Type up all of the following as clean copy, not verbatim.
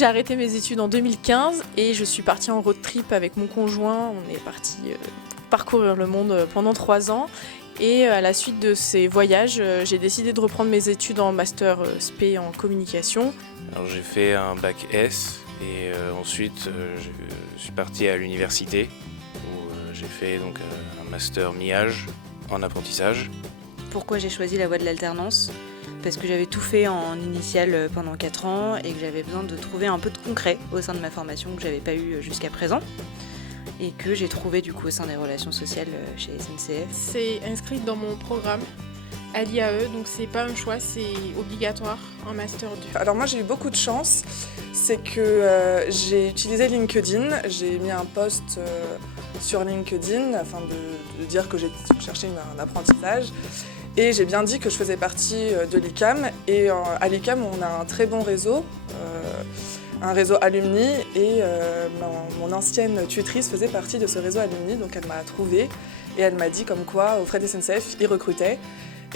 J'ai arrêté mes études en 2015 et je suis partie en road trip avec mon conjoint. On est parti parcourir le monde pendant 3 ans. Et à la suite de ces voyages, j'ai décidé de reprendre mes études en master spé en communication. Alors j'ai fait un bac S et ensuite je suis parti à l'université où j'ai fait donc un master mi-âge en apprentissage. Pourquoi j'ai choisi la voie de l'alternance ? Parce que j'avais tout fait en initiale pendant 4 ans et que j'avais besoin de trouver un peu de concret au sein de ma formation que j'avais pas eu jusqu'à présent et que j'ai trouvé du coup au sein des relations sociales chez SNCF. C'est inscrit dans mon programme à l'IAE, donc c'est pas un choix, c'est obligatoire en Master 2. Alors moi j'ai eu beaucoup de chance, c'est que j'ai utilisé LinkedIn, j'ai mis un post sur LinkedIn afin de dire que j'ai cherché un apprentissage. Et j'ai bien dit que je faisais partie de l'ICAM. Et à l'ICAM, on a un très bon réseau, un réseau alumni. Et mon ancienne tutrice faisait partie de ce réseau alumni. Donc elle m'a trouvée et elle m'a dit comme quoi au Fret SNCF, ils recrutaient.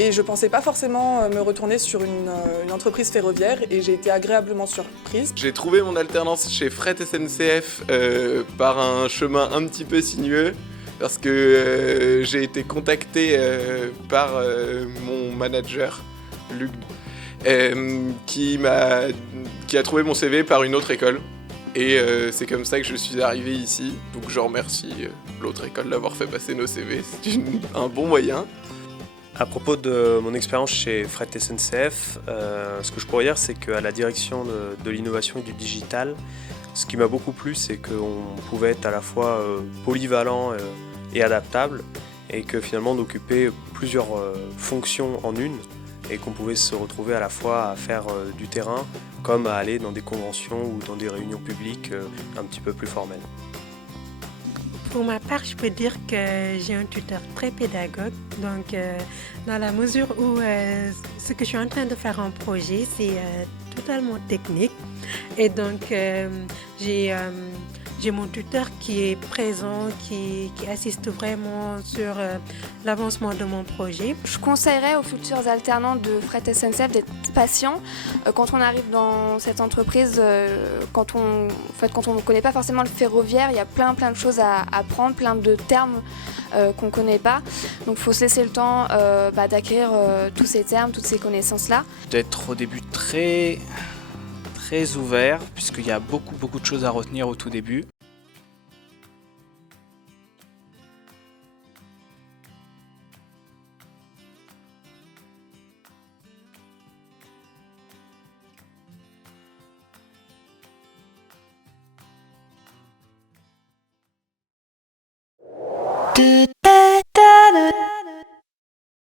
Et je ne pensais pas forcément me retourner sur une entreprise ferroviaire et j'ai été agréablement surprise. J'ai trouvé mon alternance chez Fret SNCF par un chemin un petit peu sinueux. Parce que j'ai été contacté par mon manager, Luc, qui a trouvé mon CV par une autre école. Et c'est comme ça que je suis arrivé ici. Donc je remercie l'autre école d'avoir fait passer nos CV. C'est un bon moyen. À propos de mon expérience chez Fret SNCF, ce que je pourrais dire, c'est qu'à la direction de l'innovation et du digital, ce qui m'a beaucoup plu, c'est qu'on pouvait être à la fois polyvalent et adaptable, et que finalement on occupait plusieurs fonctions en une, et qu'on pouvait se retrouver à la fois à faire du terrain, comme à aller dans des conventions ou dans des réunions publiques un petit peu plus formelles. Pour ma part, je peux dire que j'ai un tuteur très pédagogue, donc dans la mesure où ce que je suis en train de faire en projet, c'est totalement technique. Et donc j'ai mon tuteur qui est présent, qui assiste vraiment sur l'avancement de mon projet. Je conseillerais aux futurs alternants de Fret SNCF d'être patients. Quand on arrive dans cette entreprise, quand on ne connaît pas forcément le ferroviaire, il y a plein de choses à apprendre, plein de termes qu'on ne connaît pas. Donc il faut se laisser le temps d'acquérir tous ces termes, toutes ces connaissances-là. D'être au début très ouvert, puisqu'il y a beaucoup de choses à retenir au tout début.